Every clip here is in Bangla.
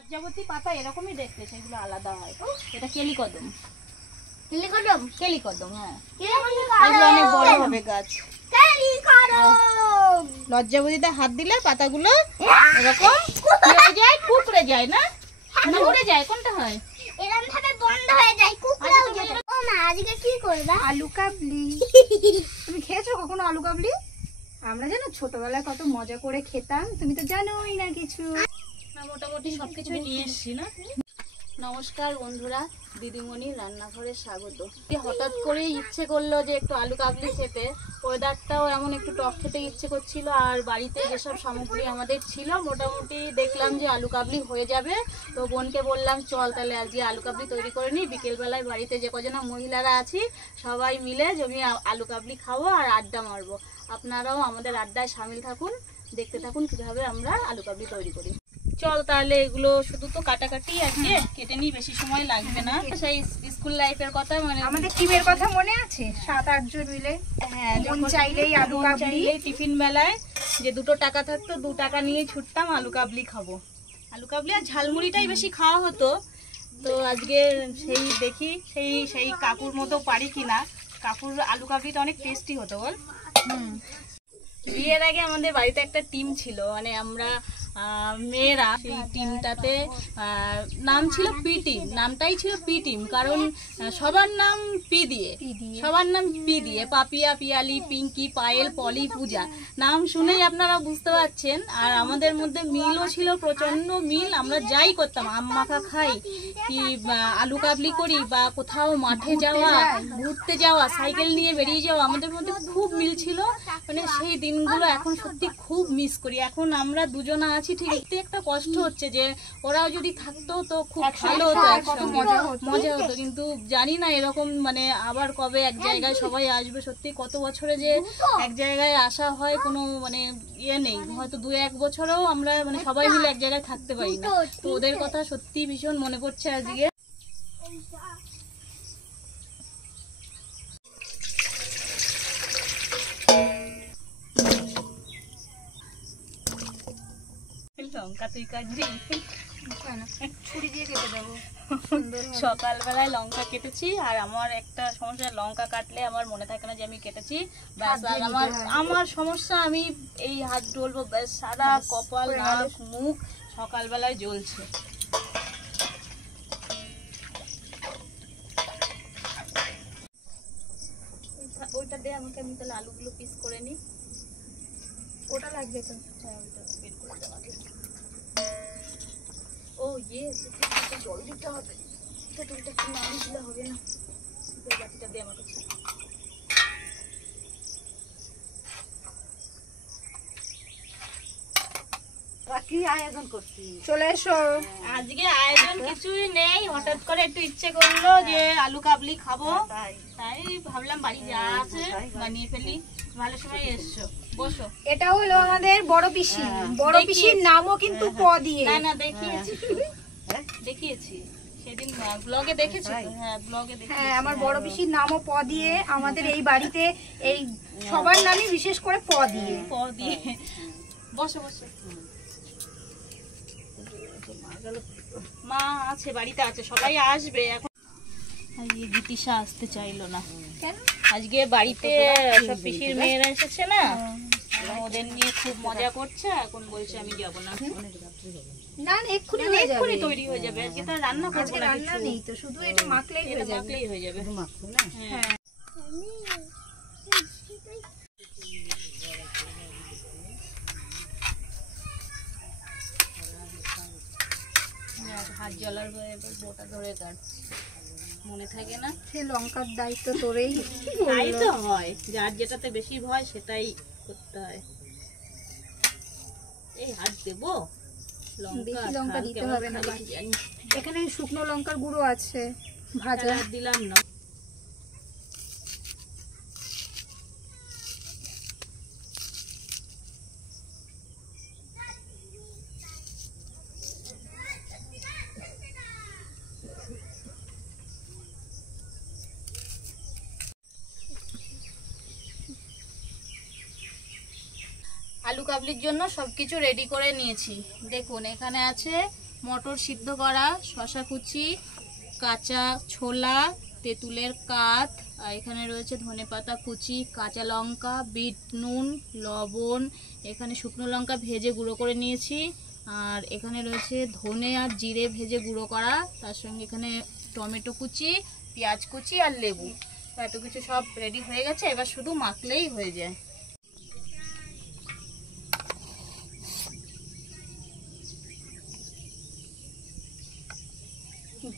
লজ্জাবতী পাতা এরকমই দেখতে, সেগুলো আলাদা হয়। এটা কেলিকদম। কেলিকদম? কেলিকদম, হ্যাঁ। কেলিকদম অনেক বড় হবে গাছ। কেলিকদম। লজ্জাবতীতে হাত দিলে পাতাগুলো এরকম হয়ে যায়, কুকড়ে যায় না? না উড়ে যায়, কোনটা হয়? এরকম ভাবে বন্ধ হয়ে যায়, কুকড়েও যায়। ও মা, আজকে কি করবা? আলু কাবলি। তুমি খেয়েছো কখনো আলু কাবলি? আমরা জানো ছোটবেলায় কত মজা করে খেতাম, তুমি তো জানোই না কিছু। না, মোটামুটি সবকিছু নিয়ে এসছি না। নমস্কার বন্ধুরা, দিদিমণি রান্নাঘরে স্বাগত। হঠাৎ করে ইচ্ছে করলো যে একটু আলু কাবলি খেতে, ওয়েদারটাও এমন একটু টক খেতে ইচ্ছে করছিল, আর বাড়িতে যেসব সামগ্রী আমাদের ছিল মোটামুটি দেখলাম যে আলু কাবলি হয়ে যাবে। তো বোনকে বললাম চল তাহলে আজকে আলু কাবলি তৈরি করে নিই। বিকেলবেলায় বাড়িতে যে কজনা মহিলারা আছি সবাই মিলে জমি আলু কাবলি খাবো আর আড্ডা মারবো। আপনারাও আমাদের আড্ডায় সামিল থাকুন, দেখতে থাকুন কীভাবে আমরা আলু কাবলি তৈরি করি। চল তাহলে, এগুলো শুধু তো কাটাকাটি আজকে কেটে নিই, বেশি সময় লাগবে না। সেই স্কুল লাইফের কথা, মানে আমাদের টিমের কথা মনে আছে? 7-8 জন মিলে, হ্যাঁ, মন চাইলেই আলু কাবলি। টিফিন বেলায় যে 2 টাকা থাকতো, 2 টাকা নিয়ে ছুটতাম আলু কাবলি খাবো। আলু কাবলি আর ঝালমুড়িটাই বেশি খাওয়া হতো। তো আজকে সেই দেখি সেই কাকুর মতো পারি কিনা। কাকুর আলু কাবলিটা অনেক টেস্টি হতো, বল। বিয়ের আগে আমাদের বাড়িতে একটা টিম ছিল, মানে আমরা মেয়েরা, সেই টিমটাতে নাম ছিল পি টিম। নামটাই ছিল পি টিম, কারণ সবার নাম পি দিয়ে, সবার নাম পি দিয়ে, পাপিয়া, পিয়ালি, পিঙ্কি, পায়েল, পলি, পূজা। নাম শুনেই আপনারা বুঝতে পারছেন। আর আমাদের মধ্যে মিলও ছিল, প্রচন্ড মিল। আমরা যাই করতাম, আম মাখা খাই কি আলু কাবলি করি, বা কোথাও মাঠে যাওয়া, ঘুরতে যাওয়া, সাইকেল নিয়ে বেরিয়ে যাওয়া, আমাদের মধ্যে খুব মিল ছিল। মানে সেই দিনগুলো এখন সত্যি খুব মিস করি। এখন আমরা দুজনা আছি ঠিক, একটা কষ্ট হচ্ছে যে ওরাও যদি থাকতো তো খুব ভালো হতো, মজা হতো। কিন্তু জানি না এরকম মানে আবার কবে এক জায়গায় সবাই আসবে। সত্যি কত বছরে যে এক জায়গায় আসা হয় কোনো মানে ইয়ে নেই। হয়তো 2-1 বছরেও আমরা মানে সবাই মিলে এক জায়গায় থাকতে পারি না। তো ওদের কথা সত্যি ভীষণ মনে পড়ছে আজকে। লঙ্কা তুই কাটবি? ছুরি দিয়ে কেটে দেবো। সকালবেলায় লঙ্কা কেটেছি, আর আমার একটা সমস্যা, লঙ্কা কাটলে আমার মনে থাকে না যে আমি কেটেছি। ব্যাস, আর আমার সমস্যা, আমি এই হাত ডলবো, ব্যাস সারা কপাল, নাক, মুখ সকালবেলায় জ্বলছে। ওইটা দে আমাকে, আমি তাহলে আলুগুলো পিস করে নিই। ওটা লাগবে তো? হ্যাঁ, ওইটা বের করে দেওয়া যাবে। ও ইয়ে, জল দিতে হবে। তেঁতুলটা একটু নামিয়ে দিলে হবে না? বাটিটা দে আমার কাছে। কি আয়োজন করছি? চলে এসো। আজকে আয়োজন কিছুই নেই, হঠাৎ করে একটু ইচ্ছে করলো যে আলু কাবলি খাবো, তাই ভাবলাম বাড়ি যা আছে বানিয়ে ফেলি। ভালো সময় এসছো, বসো। এটা হলো আমাদের বড় পিসি। বড় পিসির নামও কিন্তু প দিয়ে। না দেখিয়েছি, দেখিয়েছি সেদিন ব্লগে দেখেছি। হ্যাঁ, ব্লগে দেখেছি। হ্যাঁ, আমার বড় পিসির নামও প দিয়ে। আমাদের এই বাড়িতে এই সবার নামই বিশেষ করে প দিয়ে। বসো বসো। মা আছে, বাড়িতে আছে, সবাই আসবে এখন। আজকে গীতিশা আসতে চাইলো না। কেন? আজকে বাড়িতে সব পিসির মেয়েরা এসেছে না, ওদের নিয়ে খুব মজা করছে। এখন বলছে আমি যাব না। না, এক্ষুনি হয়ে যাবে, এক্ষুনি তৈরি হয়ে যাবে। আজকে তো রান্না করব আজকে না, রান্না নেই তো, শুধু এটা মাখলেই হয়ে যাবে। মাখলেই হয়ে যাবে। মাখো না? হ্যাঁ। হাত জ্বলার বোটা ধরে কাটছি, মনে থাকে না? সে লঙ্কার দায়িত্ব তোরেই। তাই তো হয়, যার যেটাতে বেশি ভয় সেটাই করতে হয়। এই হাত দেবো, বেশি লঙ্কা দিতে হবে না। এখানে শুকনো লঙ্কার গুঁড়ো আছে, ভাজা দিলাম না। আলু কাবলির জন্য সবকিছু রেডি করে নিয়েছি। দেখুন, এখানে আছে মটর সিদ্ধ করা, শসা কুচি, কাঁচা ছোলা, তেঁতুলের কাঠ, আর এখানে রয়েছে ধনেপাতা কুচি, কাঁচা লঙ্কা, বিট নুন, লবণ, এখানে শুকনো লঙ্কা ভেজে গুঁড়ো করে নিয়েছি, আর এখানে রয়েছে ধনে আর জিরে ভেজে গুঁড়ো করা, তার সঙ্গে এখানে টমেটো কুচি, পেঁয়াজ কুচি আর লেবু। এত কিছু সব রেডি হয়ে গেছে, এবার শুধু মাখলেই হয়ে যায়।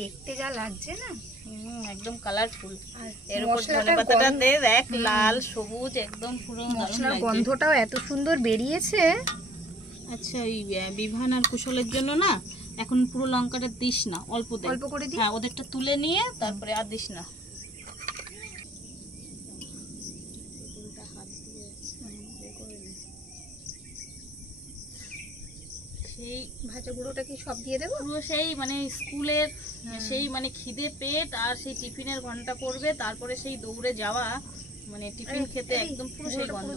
দেখতে যা লাগছে না, একদম কালারফুল। আর এর উপর ধনেপাতাটা দে, দেখ লাল সবুজ একদম পুরো মশলার গন্ধটাও এত সুন্দর বেরিয়েছে। আচ্ছা, এই বিভান আর কুশলের জন্য না এখন পুরো লঙ্কাটা দিস না, অল্প দে, অল্প করে দিই। হ্যাঁ, ওদেরটা তুলে নিয়ে তারপরে আর দিস না। সেই ভাজা গুঁড়োটা কি সব দিয়ে দেবো? পুরো সেই মানে স্কুলের সেই মানে খিদে পেট আর সেই টিফিনের ঘন্টা করবে, তারপরে সেই দৌড়ে যাওয়া, মানে টিফিন খেতে একদম পুরো সেই গন্ধ।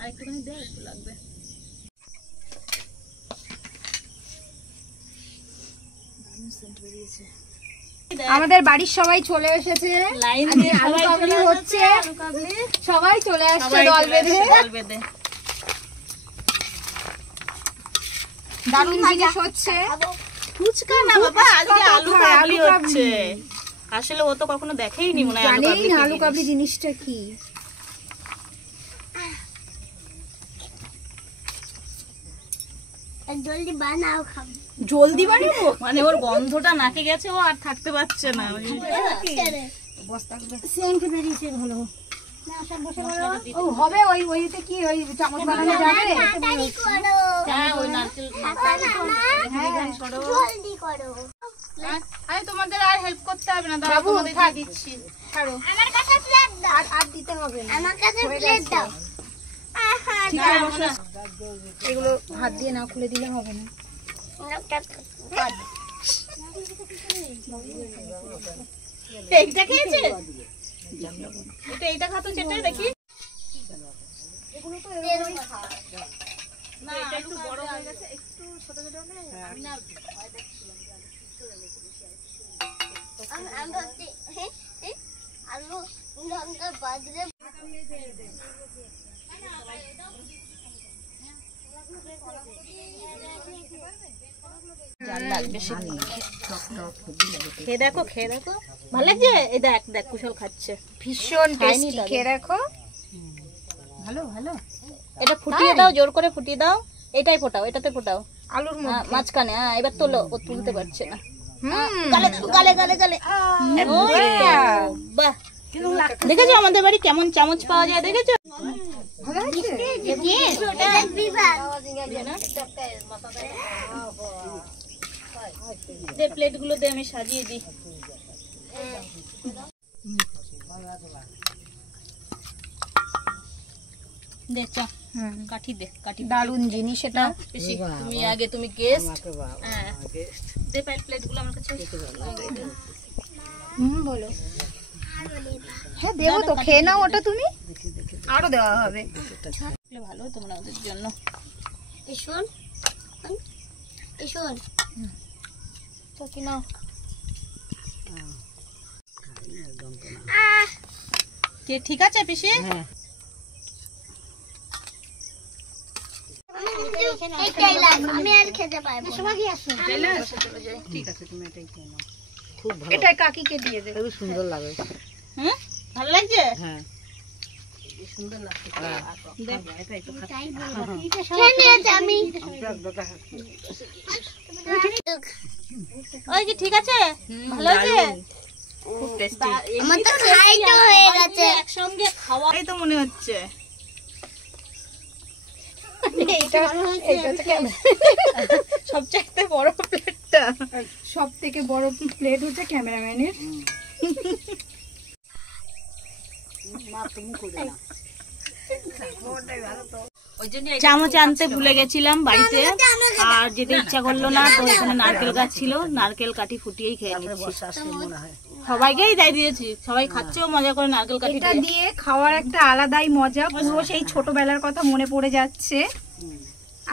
আর একটুখানি দে, একটু লাগবে। আমাদের বাড়ির সবাই চলে এসেছে, লাইন আজকে দিয়ে আলু সবাই কাবলি চলে হচ্ছে, আসছে, আলু কাবলি। সবাই চলে আসছে সবাই দল চলে বেঁধে। আসছে, দল বেঁধে। দারুণ জিনিস হচ্ছে। ফুচকা না বাবা, আজকে আলু খায়, কাবলি আলু কাবলি। হচ্ছে। আসলে ও তো কখনো দেখেইনি মনে হয় আলু জানেই কাবলি না কি আলু জিনিস। কাবলি জিনিসটা কি। জলদি বানাও, খাবো। জলদি বানাবো মানে ওর গন্ধটা নাকে গেছে, ও আর থাকতে পারছে না। সেন্ট বেরিয়েছে ভালো। ও হবে, ওই ওইতে কি ওই চামচ বানানো যাবে? তাড়াতাড়ি করো, হ্যাঁ, ওই নারকেল। জলদি করো। আরে তোমাদের আর হেল্প করতে হবে না, দাও বাবু, তোমাদের থাক। দিয়ে দিচ্ছি। ছাড়ো, আমার কাছে প্লেট দাও, আর দিতে হবে না। আমার কাছে প্লেট দাও। আহা, ঠিক আছে, বসো। এগুলো হাত দিয়ে না খুলে দিলে হবে না। এইটা খেয়েছে? এইটা খাতো চেটে দেখি। না, এটা একটু বড় হয়ে গেছে, একটু ছোট ছোট হলে আমি না ভয় পাচ্ছি। আমি ভাবছি, আলু লঙ্কা বাদলে জাল লাগবে, খেয়ে দেখো, খেয়ে দেখো, ভালো লাগছে? এই দেখ দেখ, কুশল খাচ্ছে। ভীষণ খাইনি টেস্টি, লাগে। খেয়ে দেখো। ভালো ভালো। এটা ফুটিয়ে দাও, জোর করে ফুটিয়ে দাও। এটাই ফোটাও, এটাতে ফোটাও, আলুর হ্যাঁ, মধ্যে মাঝখানে। হ্যাঁ, এবার তোলো, ও তুলতে পারছে না। হুম, গালে দাও, গালে গালে গালে। ওই তো, বাহ। দেখেছো আমাদের বাড়ি কেমন চামচ পাওয়া যায়, দেখেছো? ভালো আছে? বিভাগ দে প্লেট গুলো দে, আমি সাজিয়ে দিই। দে চা, কাঠি দে, কাঠি। দারুণ জিনিস এটা। বেশি তুমি আগে, তুমি গেস্ট। হ্যাঁ, দে প্লেট গুলো আমার কাছে। বলো। হ্যাঁ দেবো তো, খেয়ে নাও ওটা তুমি, আরো দেওয়া হবে। ভালো হতো না ওদের জন্য। এসন এসন তো কি নাও, কে ঠিক আছে পিসি? এইটাই লাগবে, আমি আর খেতে পারবো না। সবাই আসুন। এটা কাকিকে দিয়ে দেবে। হুম, ভালো লাগছে? খেয়ে নিয়েছি আমি। ওই কি ঠিক আছে? ভালো আছে? খুব টেস্টি। আমার তো খাইতে হয়ে গেছে। একসঙ্গে খাওয়াই তো মনে হচ্ছে। সবচাইতে বড় প্লেটটা, সব থেকে বড় প্লেট হচ্ছে ক্যামেরাম্যানের। চামচ আনতে ভুলে গেছিলাম বাড়িতে, আর যেতে ইচ্ছা করলো না, তো এখানে নারকেল গাছ ছিল, নারকেল কাঠি ফুটিয়েই খেয়ে নিচ্ছি। সবাইকেই তাই দিয়েছি, সবাই খাচ্ছেও মজা করে নারকেল কাঠি এটা দিয়ে। দিয়ে খাওয়ার একটা আলাদাই মজা, পুরো সেই ছোটবেলার কথা মনে পড়ে যাচ্ছে।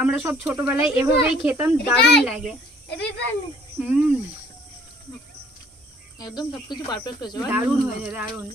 আমরা সব ছোটবেলায় এভাবেই খেতাম, দারুণ লাগে। একদম সবকিছু পারফেক্ট হয়েছে, দারুণ হয়েছে, দারুণ।